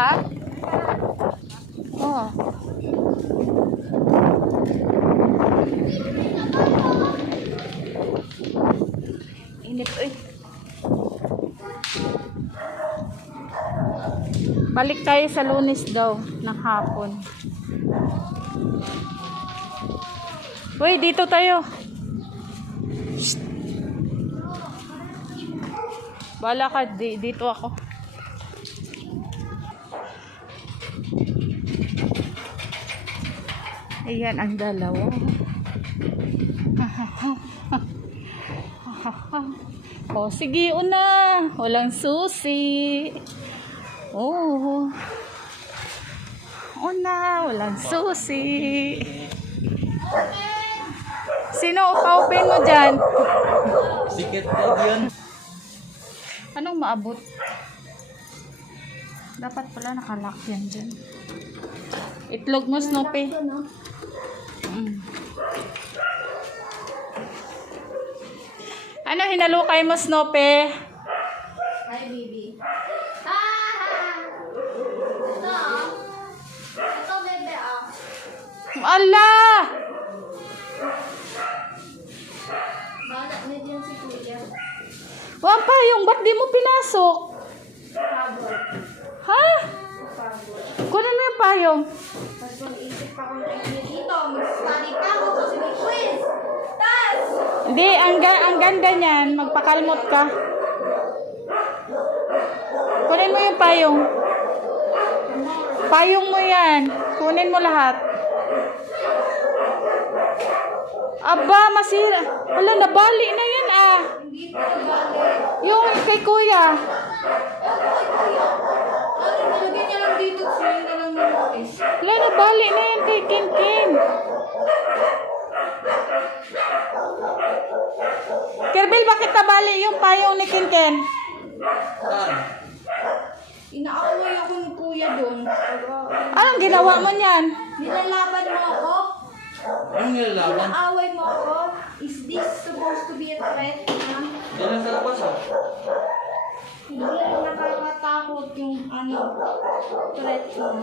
Ha? Oh. Init, uy. Balik tayo sa Lunes daw ng hapon. Uy, dito tayo. Shh. Bala ka, dito ako. Ayan ang dalawa. Oh, sige, una. Walang susi. Oh. Una, walang susi. Sino pa-open mo dyan? Sikat na yun. Anong maabot? Dapat pala nakalock yan dyan. Itlog mo, Snoopy. Ano hinalukay mo, Snoopy? Hi, baby. Ito, bebe, Ala! Bala, may dyan si Kuya. Wang payong, ba't di mo pinasok? Pagod. Ha? Pagod. Kunin mo yung payong. Tapos mag-isip pa kung kayo dito. Mag-study pa ako kasi may quiz. Tas! Hindi, ang ganda niyan. Magpakalmot ka. Kunin mo yung payong. Payong mo yan. Kunin mo lahat. Aba, masira. Wala, nabali na yan ah. Hindi ito balik. Yung kay kuya. Ano, nilagay niya lang dito. Sila na lang notice. Wala, nabali na yan kay Ken. Kirbil, bakit nabali yung payong ni Ken? Saan? Inaaway ako ni Kuya doon. Anong ginawa mo niyan? Nilalaban mo ako. Anong nilalaban? Inaaway mo ako. Is this supposed to be a threat? Yan ang sa labas ah. Hindi nakakatakot yung threat mo.